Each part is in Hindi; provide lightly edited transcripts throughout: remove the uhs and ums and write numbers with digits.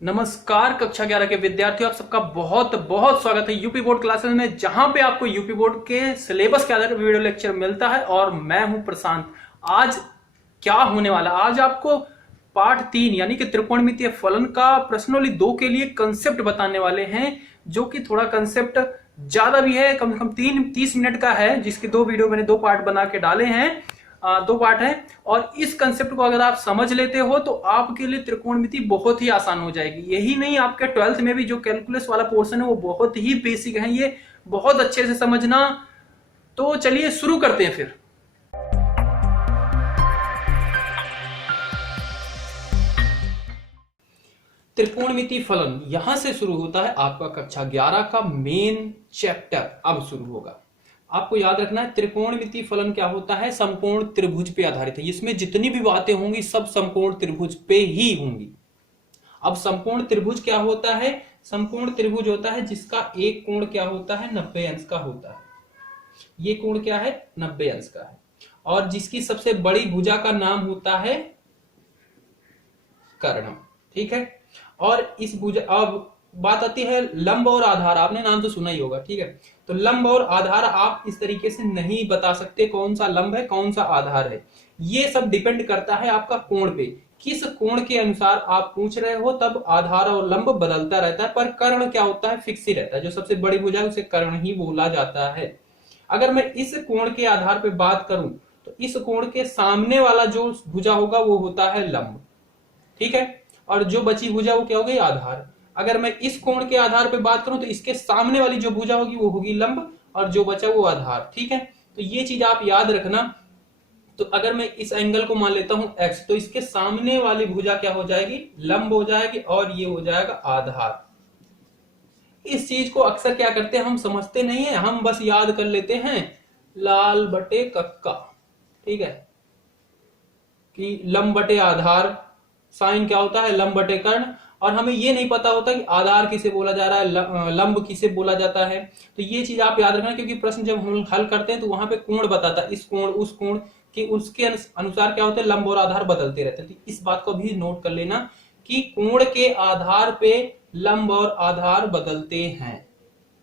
नमस्कार कक्षा 11 के विद्यार्थियों, आप सबका बहुत बहुत स्वागत है यूपी बोर्ड क्लासेस में, जहां पे आपको यूपी बोर्ड के सिलेबस के आधार पर वीडियो लेक्चर मिलता है। और मैं हूं प्रशांत। आज क्या होने वाला, आज आपको पाठ 3 यानी कि त्रिकोणमितीय फलन का प्रश्नोली 2 के लिए कंसेप्ट बताने वाले हैं, जो कि थोड़ा कंसेप्ट ज्यादा भी है, कम से कम 30 मिनट का है, जिसके 2 वीडियो मैंने 2 पार्ट बना के डाले हैं। 2 पार्ट है और इस कंसेप्ट को अगर आप समझ लेते हो तो आपके लिए त्रिकोणमिति बहुत ही आसान हो जाएगी। यही नहीं, आपके 12th में भी जो कैलकुलस वाला पोर्शन है वो बहुत ही बेसिक है, ये बहुत अच्छे से समझना। तो चलिए शुरू करते हैं फिर। त्रिकोणमिति फलन यहां से शुरू होता है, आपका कक्षा 11 का मेन चैप्टर अब शुरू होगा। आपको याद रखना है त्रिकोणमिति फलन क्या होता है, समकोण त्रिभुज पे आधारित है। इसमें जितनी भी बातें होंगी सब समकोण त्रिभुज पे ही होंगी। अब समकोण त्रिभुज क्या होता है? समकोण त्रिभुज होता है जिसका एक कोण क्या होता है, 90 अंश का होता है। ये कोण क्या है, 90 अंश का है। और जिसकी सबसे बड़ी भुजा का नाम होता है कर्ण। ठीक है। और इस भुजा, अब बात आती है लंब और आधार। आपने नाम तो सुना ही होगा, ठीक है। तो लंब और आधार आप इस तरीके से नहीं बता सकते कौन सा लंब है कौन सा आधार है। ये सब डिपेंड करता है आपका कोण पे, किस कोण के अनुसार आप पूछ रहे हो, तब आधार और लंब बदलता रहता है। पर कर्ण क्या होता है, फिक्स ही रहता है। जो सबसे बड़ी भुजा है उसे कर्ण ही बोला जाता है। अगर मैं इस कोण के आधार पर बात करूं तो इस कोण के सामने वाला जो भुजा होगा वो होता है लंब, ठीक है। और जो बची भुजा वो क्या हो गई, आधार। अगर मैं इस कोण के आधार पर बात करूं तो इसके सामने वाली जो भुजा होगी वो होगी लंब और जो बचा वो आधार, ठीक है। तो ये चीज आप याद रखना। तो अगर मैं इस एंगल को मान लेता हूं x, तो इसके सामने वाली भुजा क्या हो जाएगी, लंब हो जाएगी और ये हो जाएगा आधार। इस चीज को अक्सर क्या करते हैं, हम समझते नहीं है, हम बस याद कर लेते हैं लाल बटे कक्का, ठीक है, कि लंब बटे आधार, साइन क्या होता है लंब बटे कर्ण। और हमें ये नहीं पता होता कि आधार किसे बोला जा रहा है, लंब किसे बोला जाता है। तो ये चीज आप याद रखना, क्योंकि प्रश्न जब हम हल करते हैं तो वहां पे कोण बताता है, इस कोण उस कोण कि उसके अनुसार क्या होता है, लंब और आधार बदलते रहते हैं। तो इस बात को भी नोट कर लेना कि कोण के आधार पे लंब और आधार बदलते हैं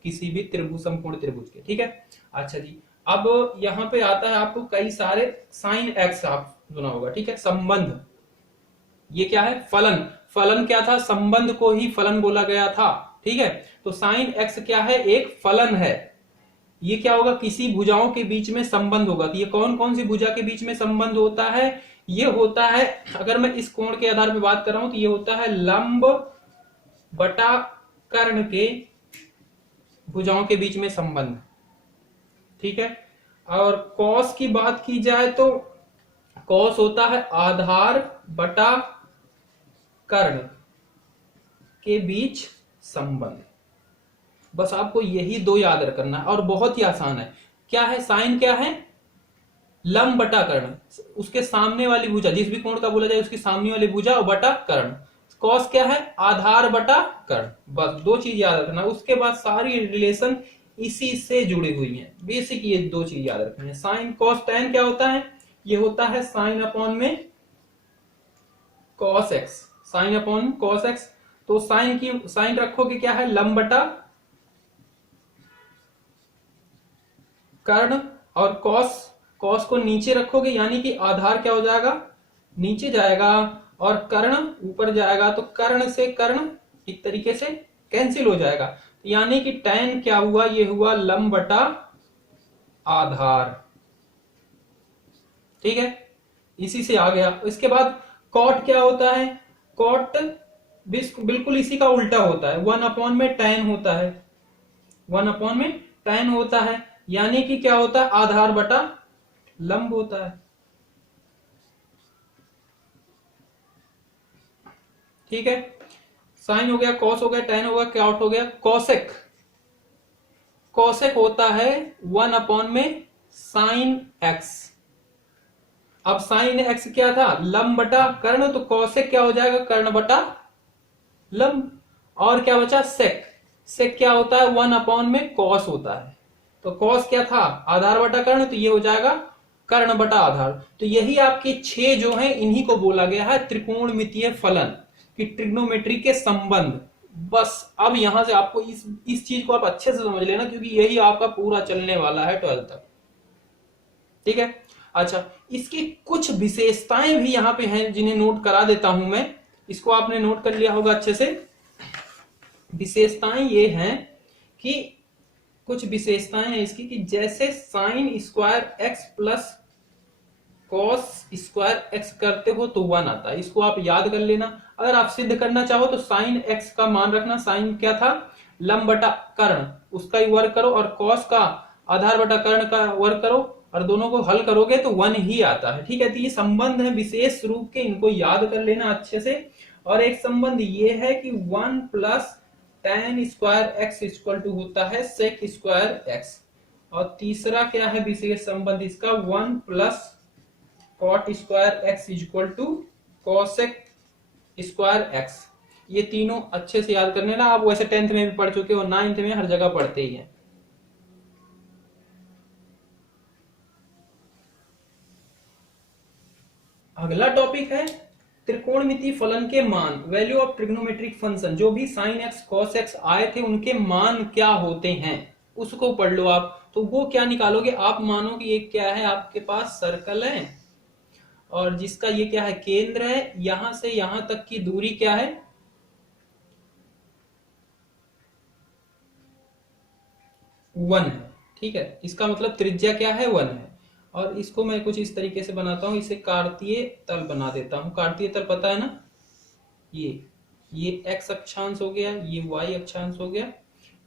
किसी भी त्रिभुज, समकोण त्रिभुज के, ठीक है। अच्छा जी, अब यहाँ पे आता है आपको कई सारे साइन एक्स, आप सुना होगा, ठीक है। संबंध, ये क्या है, फलन। फलन क्या था, संबंध को ही फलन बोला गया था, ठीक है। तो साइन एक्स क्या है, एक फलन है। ये क्या होगा, किसी भुजाओं के बीच में संबंध होगा। तो ये कौन कौन सी भुजा के बीच में संबंध होता है, ये होता है, अगर मैं इस कोण के आधार पर बात कर रहा हूं तो ये होता है लंब बटा कर्ण के भुजाओं के बीच में संबंध, ठीक है। और कॉस की बात की जाए तो कॉस होता है आधार बटा कर्ण के बीच संबंध। बस आपको यही 2 याद रखना है और बहुत ही आसान है। क्या है, साइन क्या है, लंब बटा कर्ण, उसके सामने वाली भुजा, जिस भी कोण का बोला जाए उसकी सामने वाली भुजा और बटा कर्ण। कॉस क्या है, आधार बटा कर्ण। बस 2 चीज याद रखना, उसके बाद सारी रिलेशन इसी से जुड़ी हुई है। बेसिक ये 2 चीज याद रखनी है। साइन कॉस टैन क्या होता है, ये होता है साइन अपॉन में cos x, sine upon cos x. तो साइन की साइन रखोगे क्या है, लंब बटा कर्ण, और कॉस, कॉस को नीचे रखोगे यानी कि आधार क्या हो जाएगा, नीचे जाएगा और कर्ण ऊपर जाएगा। तो कर्ण से कर्ण एक तरीके से कैंसिल हो जाएगा, यानी कि टैन क्या हुआ, ये हुआ लंब बटा आधार, ठीक है। इसी से आ गया। इसके बाद कॉट क्या होता है, कॉट बिल्कुल इसी का उल्टा होता है, 1 अपॉन में टैन होता है, 1 अपॉन में टैन होता है, यानी कि क्या होता है, आधार बटा लंब होता है, ठीक है। साइन हो गया, कॉस हो गया, टैन हो गया, कॉट हो गया। कॉसेक, कॉसेक होता है 1 अपॉन में साइन एक्स। अब साइन एक्स क्या था, लंब बटा कर्ण, तो कॉसेक क्या हो जाएगा, कर्ण बटा लंब। और क्या बचा, सेक, सेक क्या होता है, 1 अपॉन में कॉस होता है। तो कॉस क्या था, आधार बटा कर्ण, तो ये हो जाएगा कर्ण बटा आधार। तो यही आपके 6 जो हैं इन्हीं को बोला गया है त्रिकोणमितीय फलन। कि ट्रिग्नोमेट्री के संबंध। बस अब यहां से आपको इस चीज को आप अच्छे से समझ लेना, क्योंकि यही आपका पूरा चलने वाला है 12th तक। ठीक है। अच्छा, इसकी कुछ विशेषताएं भी यहां पे हैं जिन्हें नोट करा देता हूं मैं। इसको आपने नोट कर लिया होगा अच्छे से। विशेषताएं ये हैं कि कुछ विशेषताएं हैं इसकी कि जैसे sine square x plus cos square x करते हो तो 1 आता है। इसको आप याद कर लेना। अगर आप सिद्ध करना चाहो तो साइन एक्स का मान रखना, साइन क्या था, लंब बटा कर्ण, उसका ही वर्ग करो, और कॉस का आधार बटा कर्ण का वर्ग करो, और दोनों को हल करोगे तो 1 ही आता है। ठीक है। तो ये संबंध है विशेष रूप के, इनको याद कर लेना अच्छे से। और एक संबंध ये है कि 1 plus tan square X equal to होता है सेक स्क्वायर एक्स। और तीसरा क्या है विशेष संबंध इसका, 1 plus cot square X equal to cosec square X. ये तीनों अच्छे से याद करने ना, आप वैसे 10th में भी पढ़ चुके हो, 9th में हर जगह पढ़ते ही हैं। अगला टॉपिक है त्रिकोणमितीय फलन के मान, वैल्यू ऑफ ट्रिग्नोमेट्रिक फंक्शन। जो भी साइन एक्स कॉस एक्स आए थे उनके मान क्या होते हैं उसको पढ़ लो आप। तो वो क्या निकालोगे आप, मानो कि एक क्या है आपके पास सर्कल है, और जिसका ये क्या है केंद्र है, यहां से यहां तक की दूरी क्या है 1 है। ठीक है। इसका मतलब त्रिज्या क्या है 1 है। और इसको मैं कुछ इस तरीके से बनाता हूं, इसे कार्तीय तल बना देता हूं। कार्तीय तल पता है ना, ये एक्स अक्षांश हो गया, ये वाई अक्षांश हो गया,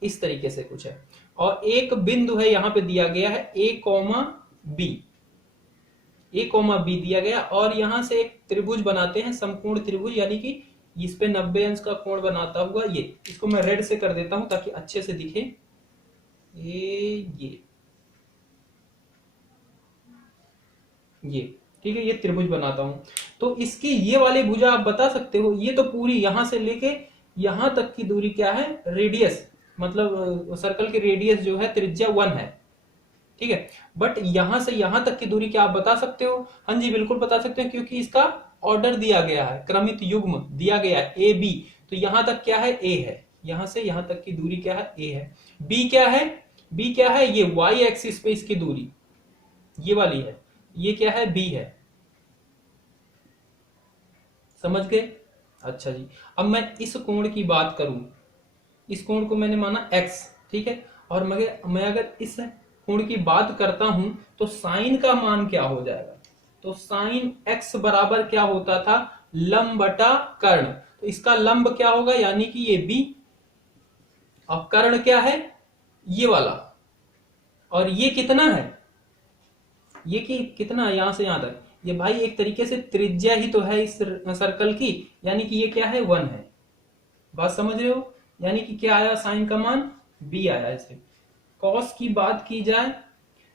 इस तरीके से कुछ है। और एक बिंदु है यहां पे दिया गया है ए कॉमा बी दिया गया, और यहां से एक त्रिभुज बनाते हैं, समकोण त्रिभुज, यानी कि इस पे 90 अंश का कोण बनाता हुआ ये। इसको मैं रेड से कर देता हूं ताकि अच्छे से दिखे। ये ठीक है, ये त्रिभुज बनाता हूं। तो इसकी ये वाली भुजा आप बता सकते हो, ये तो पूरी यहां से लेके यहां तक की दूरी क्या है, रेडियस, मतलब सर्कल की रेडियस जो है त्रिज्या 1 है। ठीक है। बट यहां से यहां तक की दूरी क्या आप बता सकते हो? हाँ जी, बिल्कुल बता सकते हैं, क्योंकि इसका ऑर्डर दिया गया है, क्रमित युग्म दिया गया है ए बी। तो यहां तक क्या है ए है, यहां से यहां तक की दूरी क्या है ए है। बी क्या है, बी क्या है, ये वाई एक्सिस पे इसकी दूरी ये वाली है, ये क्या है बी है। समझ गए? अच्छा जी। अब मैं इस कोण की बात करूं, इस कोण को मैंने माना x, ठीक है। और मैं अगर इस कोण की बात करता हूं तो साइन का मान क्या हो जाएगा, तो साइन x बराबर क्या होता था, लंब बटा कर्ण। तो इसका लंब क्या होगा, यानी कि ये b, और कर्ण क्या है ये वाला, और ये कितना है, ये कितना है यहां से यहां तक, ये भाई एक तरीके से त्रिज्या ही तो है इस सर्कल की, यानी कि ये क्या है 1 है। बात समझ रहे हो? यानी कि क्या आया, साइन का मान b आया इसे। कॉस की बात की जाए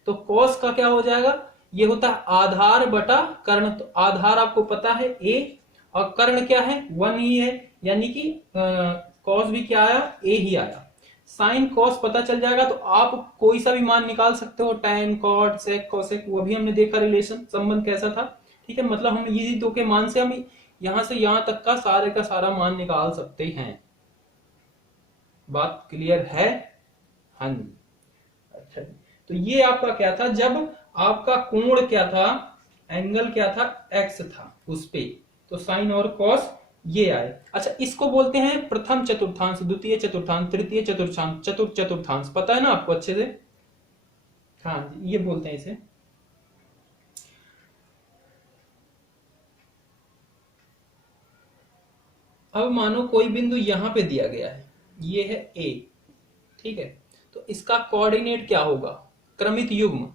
तो कॉस का क्या हो जाएगा, ये होता है आधार बटा कर्ण। तो आधार आपको पता है a, और कर्ण क्या है 1 ही है, यानी कि कॉस भी क्या आया a ही आया। साइन कॉस पता चल जाएगा तो आप कोई सा भी मान निकाल सकते हो, tan कॉट सेक कोसेक, वो भी हमने देखा रिलेशन संबंध कैसा था। ठीक है। मतलब हम ये दो के मान से हम यहां से यहां तक का सारा मान निकाल सकते हैं। बात क्लियर है? हाँ जी। अच्छा, तो ये आपका क्या था, जब आपका कोण क्या था, एंगल क्या था, एक्स था उस पे, तो साइन और कॉस ये आए। अच्छा, इसको बोलते हैं प्रथम चतुर्थांश, द्वितीय चतुर्थांश, तृतीय चतुर्थांश, चतुर्थ चतुर्थांश, पता है ना आपको अच्छे से? हाँ जी, ये बोलते हैं इसे। अब मानो कोई बिंदु यहां पे दिया गया है, ये है ए, ठीक है। तो इसका कोऑर्डिनेट क्या होगा, क्रमित युग्म,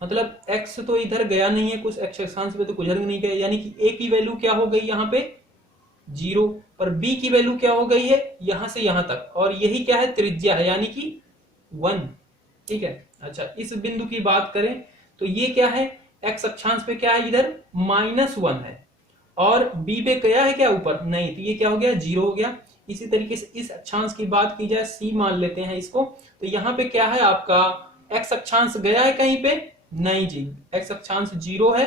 मतलब x तो इधर गया नहीं है, कुछ x अक्षांश पे तो गुजर नहीं गया, यानी कि a की वैल्यू क्या हो गई यहाँ पे 0, और b की वैल्यू क्या हो गई है यहां से यहां तक, और यही क्या है त्रिज्या है, यानी कि 1। ठीक है। अच्छा, इस बिंदु की बात करें तो ये क्या है, x अक्षांश पे क्या है इधर -1 है, और b पे क्या है क्या ऊपर नहीं, तो ये क्या हो गया 0 हो गया। इसी तरीके से इस अक्षांश की बात की जाए, c मान लेते हैं इसको, तो यहाँ पे क्या है आपका x अक्षांश गया है कहीं पे नहीं जी, x अक्षांश 0 है,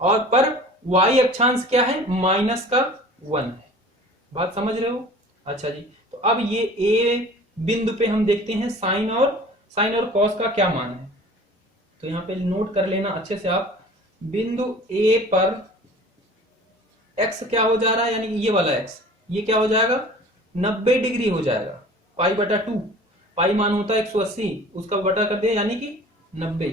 और पर y अक्षांश क्या है -1 है, बात समझ रहे हो? अच्छा जी, तो अब ये ए बिंदु पे हम देखते हैं साइन और कॉस का क्या मान है। तो यहाँ पे नोट कर लेना अच्छे से आप, बिंदु ए पर एक्स क्या हो जा रहा है, यानी कि ये वाला एक्स, ये क्या हो जाएगा 90 डिग्री हो जाएगा, पाई बटा 2, पाई मान होता है 180, उसका बटा कर दिया यानी कि 90।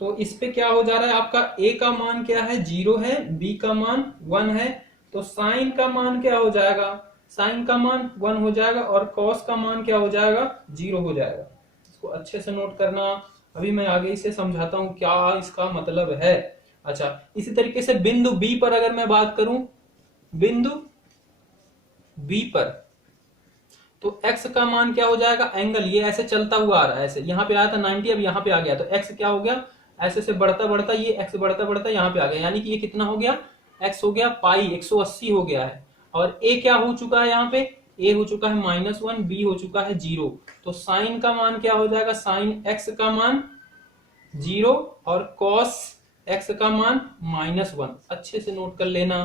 तो इस पे क्या हो जा रहा है आपका, ए का मान क्या है 0 है, बी का मान 1 है, तो साइन का मान क्या हो जाएगा, साइन का मान 1 हो जाएगा और कॉस का मान क्या हो जाएगा 0 हो जाएगा। इसको अच्छे से नोट करना, अभी मैं आगे इसे समझाता हूं क्या इसका मतलब है। अच्छा, इसी तरीके से बिंदु बी पर अगर मैं बात करूं, बिंदु बी पर तो x का मान क्या हो जाएगा, एंगल ये ऐसे चलता हुआ आ रहा है, ऐसे यहाँ पे आया था 90, अब यहाँ पे आ गया, तो x क्या हो गया, ऐसे से बढ़ता बढ़ता ये x बढ़ता बढ़ता यहाँ पे आ गया, यानी कि ये कितना हो गया, x हो गया पाई 180 हो गया है। और a क्या हो चुका है, यहाँ पे a हो चुका है -1, b हो चुका है 0, तो साइन का मान क्या हो जाएगा, साइन x का मान 0 और कॉस x का मान -1। अच्छे से नोट कर लेना,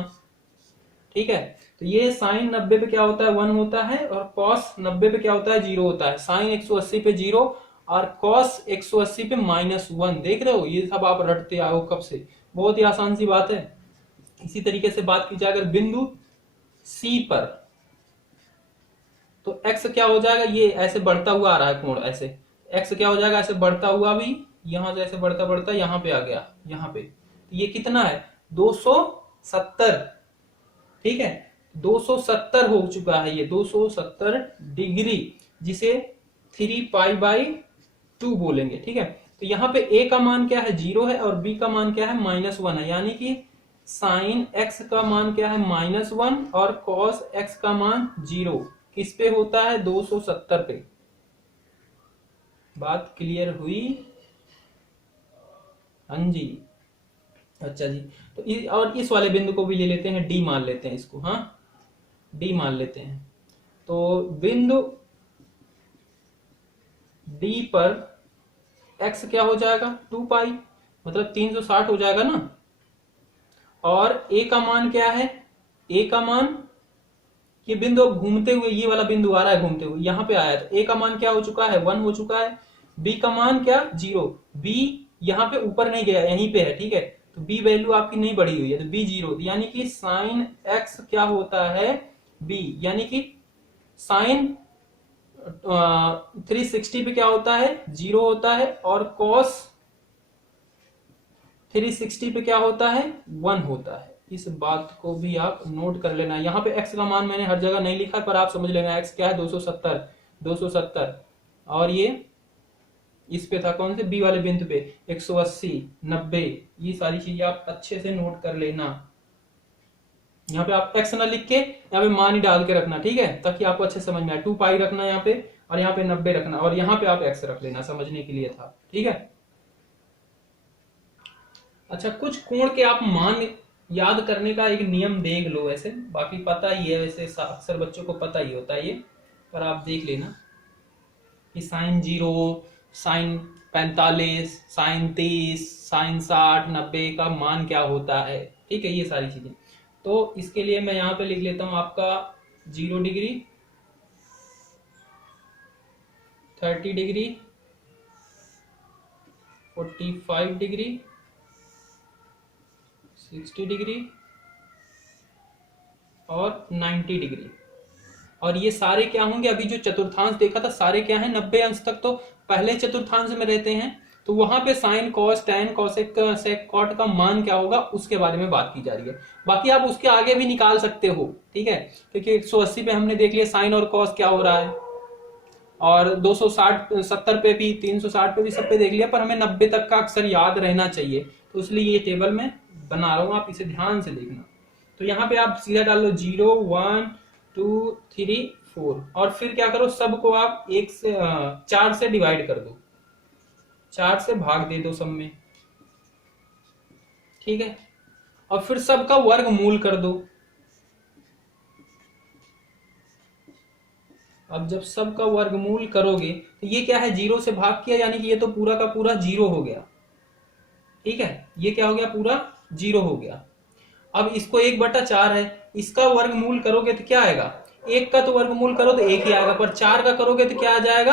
ठीक है। तो ये साइन 90 पे क्या होता है 1 होता है और कॉस 90 पे क्या होता है 0 होता है, साइन 180 पे 0 और कॉस 180 पे -1। देख रहे हो, ये सब आप रटते आओ कब से, बहुत ही आसान सी बात है। इसी तरीके से बात की जाए अगर बिंदु सी पर, तो x क्या हो जाएगा, ये ऐसे बढ़ता हुआ आ रहा है कोण, ऐसे x क्या हो जाएगा ऐसे बढ़ता हुआ, भी यहां से ऐसे बढ़ता बढ़ता यहाँ पे आ गया, यहाँ पे तो ये कितना है 270, ठीक है 270 हो चुका है, ये 270 डिग्री, जिसे 3π/2 बोलेंगे, ठीक है। तो यहाँ पे a का मान क्या है 0 है और b का मान क्या है -1 है, यानी कि साइन x का मान क्या है -1 और कॉस x का मान 0 किस पे होता है 270 पे। बात क्लियर हुई? हाँ जी। अच्छा जी, तो और इस वाले बिंदु को भी ले लेते हैं, डी मान लेते हैं इसको, हाँ डी मान लेते हैं। तो बिंदु डी पर x क्या हो जाएगा 2π, मतलब 360 हो जाएगा ना। और a का मान क्या है, a का मान, ये बिंदु अब घूमते हुए, ये वाला बिंदु आ रहा है घूमते हुए यहाँ पे आया, तो a का मान क्या हो चुका है 1 हो चुका है, b का मान क्या 0, b यहाँ पे ऊपर नहीं गया, यहीं पे है, ठीक है। तो b वैल्यू आपकी नहीं बढ़ी हुई है, तो b 0, यानी कि साइन x क्या होता है b, यानी कि साइन 360 पे क्या होता है 0 होता है और कॉस 360 पे क्या होता है 1 होता है। इस बात को भी आप नोट कर लेना। यहाँ पे x का मान मैंने हर जगह नहीं लिखा, पर आप समझ लेना x क्या है 270 और ये इस पे था कौन से b वाले बिंदु पे 180 90, ये सारी चीजें आप अच्छे से नोट कर लेना। यहाँ पे आप x ना लिख के यहाँ पे मान ही डाल के रखना, ठीक है, ताकि आपको अच्छे समझ में आए। 2π रखना यहाँ पे और यहाँ पे 90 रखना और यहाँ पे आप x रख लेना, समझने के लिए था, ठीक है। अच्छा, कुछ कोण के आप मान याद करने का एक नियम देख लो, वैसे बाकी पता ही है, वैसे अक्सर बच्चों को पता ही होता है ये, पर आप देख लेना कि साइन 0, साइन 45, साइन 30, साइन 60, 90 का मान क्या होता है, ठीक है, ये सारी चीजें। तो इसके लिए मैं यहाँ पे लिख लेता हूं आपका 0 डिग्री, 30 डिग्री, 45 डिग्री, 60 डिग्री और 90 डिग्री। और ये सारे क्या होंगे, अभी जो चतुर्थांश देखा था सारे क्या है 90 अंश तक तो पहले चतुर्थांश में रहते हैं, तो वहां पे sine cos tan cosec sec cot का मान क्या होगा उसके बारे में बात की जा रही है। बाकी आप उसके आगे भी निकाल सकते हो, ठीक है, क्योंकि 180 पे हमने देख लिया साइन और कॉस क्या हो रहा है, और 270 पे भी 360 पे भी सब पे देख लिया, पर हमें 90 तक का अक्सर याद रहना चाहिए, तो इसलिए ये टेबल में बना रहा हूं, आप इसे ध्यान से देखना। तो यहाँ पे आप सीधा डाल लो 0 1 2 3 4 और फिर क्या करो, सबको आप 4 से डिवाइड कर दो, 4 से भाग दे दो सब में, ठीक है, और फिर सबका वर्गमूल कर दो। अब जब सबका वर्गमूल करोगे तो ये क्या है 0 से भाग किया, यानी कि ये तो पूरा का पूरा 0 हो गया, ठीक है, ये क्या हो गया पूरा 0 हो गया। अब इसको 1/4 है, इसका वर्गमूल करोगे तो क्या आएगा, एक का तो वर्गमूल करो तो एक ही आएगा, पर 4 का करोगे तो क्या आ जाएगा,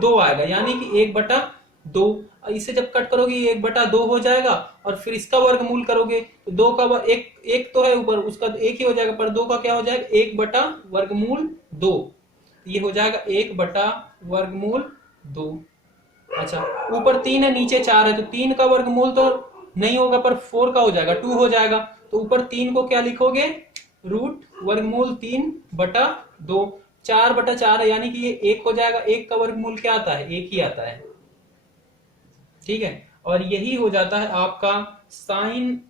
2 आएगा, यानी कि 1/2। इसे जब कट करोगे ये 1/2 हो जाएगा, और फिर इसका वर्गमूल करोगे तो 2 का एक एक तो है ऊपर, उसका तो एक ही हो जाएगा, पर 2 का क्या हो जाएगा, 1/वर्गमूल 2। ये हो जाएगा 1/वर्गमूल 2। अच्छा, ऊपर 3 है नीचे 4 है, तो 3 का वर्गमूल तो नहीं होगा, पर 4 का हो जाएगा, 2 हो जाएगा। तो ऊपर 3 को क्या लिखोगे, √3/2। 4/4 है, यानी कि ये 1 हो जाएगा। 1 का वर्गमूल क्या आता है, 1 ही आता है। ठीक है, और यही हो जाता है आपका साइन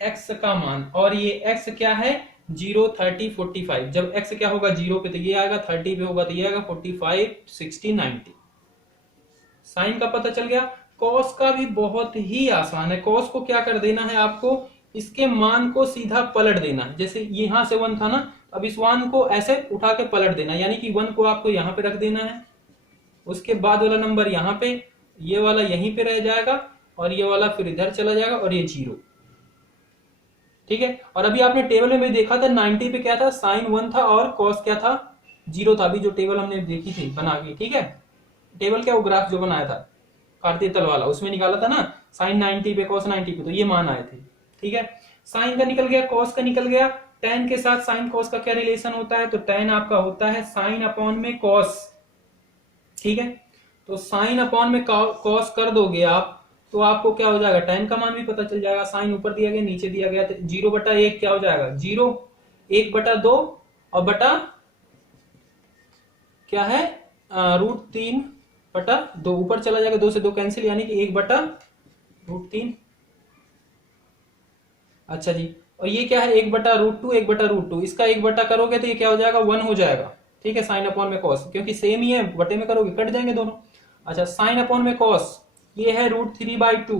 x का मान। और ये x क्या है, 0, 30, 45। जब x क्या होगा 0 पे तो ये आएगा, 30 पे होगा तो ये आएगा, 45, 60, 90। साइन का पता चल गया। कॉस का भी बहुत ही आसान है। कॉस को क्या कर देना है आपको, इसके मान को सीधा पलट देना है। जैसे यहां से 1 था ना, अब इस 1 को ऐसे उठा के पलट देना, यानी कि 1 को आपको यहां पे रख देना है, उसके बाद वाला नंबर यहाँ पे, ये वाला यहीं पे रह जाएगा, और ये वाला फिर इधर चला जाएगा, और ये 0। ठीक है, और अभी आपने टेबल में देखा था 90 पे क्या था, साइन 1 था और कॉस क्या था, 0 था। अभी जो टेबल हमने देखी थी बना के, ठीक है, टेबल क्या, वो ग्राफ जो बनाया था कार्तीय तल वाला, उसमें निकाला था ना, साइन 90 पे कॉस 90 पे, तो ये मान आए थे। ठीक है, साइन का निकल गया, कॉस का निकल गया। टेन के साथ साइन कॉस का क्या रिलेशन होता है, तो टेन आपका होता है साइन अपॉन में कॉस। ठीक है, तो साइन अपॉन में कॉस कर दोगे आप, तो आपको क्या हो जाएगा, टेन का मान भी पता चल जाएगा। साइन ऊपर दिया गया नीचे दिया गया, तो 0/1 क्या हो जाएगा, 0, 1/2 और बटा क्या है, √3/2। ऊपर चला जाएगा, 2 से 2 कैंसिल, यानी कि 1/√3। अच्छा जी, और ये क्या है, 1/√2, 1/√2। इसका 1 करोगे तो ये क्या हो जाएगा, 1 हो जाएगा। ठीक है, साइन अपॉन में कॉस, क्योंकि सेम ही है, बटे में करोगे कट जाएंगे दोनों। अच्छा, साइन अपॉन में कॉस, ये है √3/2।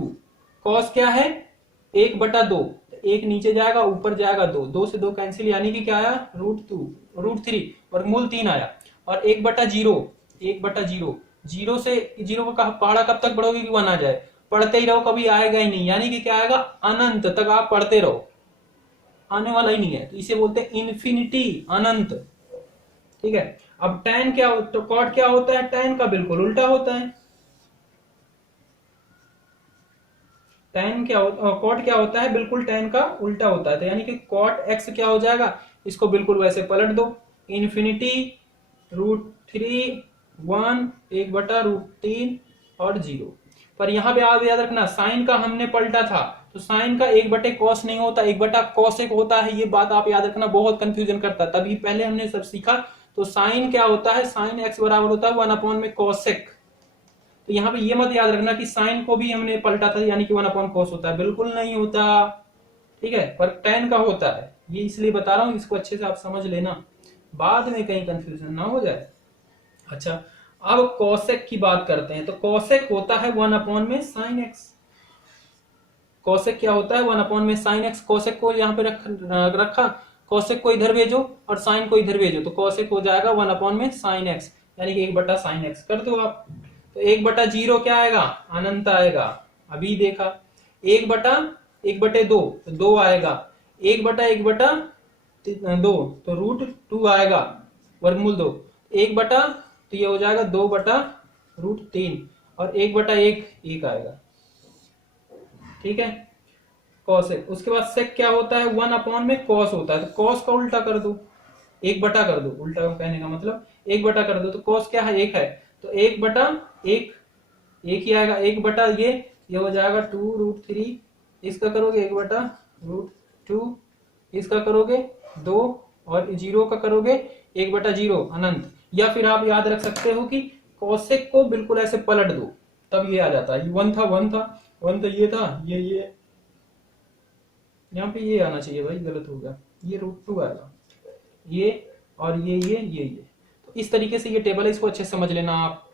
कॉस क्या है, 1/2। एक नीचे जाएगा ऊपर जाएगा 2, 2 से 2 कैंसिल, यानी कि क्या आया, √3 वर्गमूल 3 आया। और 1/0, 1/0, 0 से 0 का पहाड़ा कब तक बढ़ोगे कि 1 आ जाए, पढ़ते ही रहो, कभी आएगा ही नहीं, यानी कि क्या आएगा, अनंत तक आप पढ़ते रहो, आने वाला ही नहीं है, तो इसे बोलते हैं इन्फिनिटी, अनंत। ठीक है, अब tan क्या, तो कॉट क्या होता है, tan का बिल्कुल उल्टा होता है। tan क्या होता, कॉट क्या होता है, बिल्कुल tan का उल्टा होता है। तो यानी कि कॉट x क्या हो जाएगा, इसको बिल्कुल वैसे पलट दो, इन्फिनिटी, √3, 1, 1/√3 और 0। पर यहां पे आप याद रखना, साइन का हमने पलटा था, तो साइन का 1/cos नहीं होता, 1/cosec होता है। ये बात आप याद रखना, बहुत कंफ्यूजन करता है, तभी पहले हमने सब सीखा। तो साइन क्या होता है, साइन x बराबर होता है 1 में cosec। तो यहाँ पे ये मत याद रखना कि साइन को भी हमने पलटा था, यानी कि 1/cos होता है, बिल्कुल नहीं होता। ठीक है, पर tan का होता है, ये इसलिए बता रहा हूं, इसको अच्छे से आप समझ लेना, बाद में कहीं कंफ्यूजन ना हो जाए। अच्छा, अब कोसेक की बात करते हैं। तो कोसेक होता है 1 में साइन एक्स। कोसेक क्या होता है, 1 में साइन एक्स। कोसेक को यहाँ पे रखा, कोसेक को इधर भेजो और साइन को इधर भेजो, तो कोसेक हो जाएगा 1 में साइन एक्स, यानी कि 1/sin x कर दो आप। तो 1/0 क्या आएगा, अनंत आएगा। अभी देखा 1/1/2 तो 2 आएगा, 1/1/2 तो √2 आएगा, वर्गमूल 2। 1 तो ये हो जाएगा 2/√3 और 1/1 1 आएगा। ठीक है, कॉसेक। उसके बाद सेक क्या होता है, 1 में कॉस होता है, तो कॉस का उल्टा कर दो, 1 कर दो, उल्टा कहने का मतलब 1 कर दो। तो कॉस क्या है, 1 है, तो 1/1 1 ही आएगा। 1 ये हो जाएगा 2√3, इसका करोगे 1/√2, इसका करोगे 2 और 0 का करोगे 1/0 अनंत। या फिर आप याद रख सकते हो कि कॉसेक को बिल्कुल ऐसे पलट दो, तब ये आ जाता है। 1 था 1 था 1, तो ये था ये यहाँ पे ये आना चाहिए भाई, गलत हो गया, ये √2 आएगा, ये और ये। तो इस तरीके से ये टेबल है, इसको अच्छे से समझ लेना आप।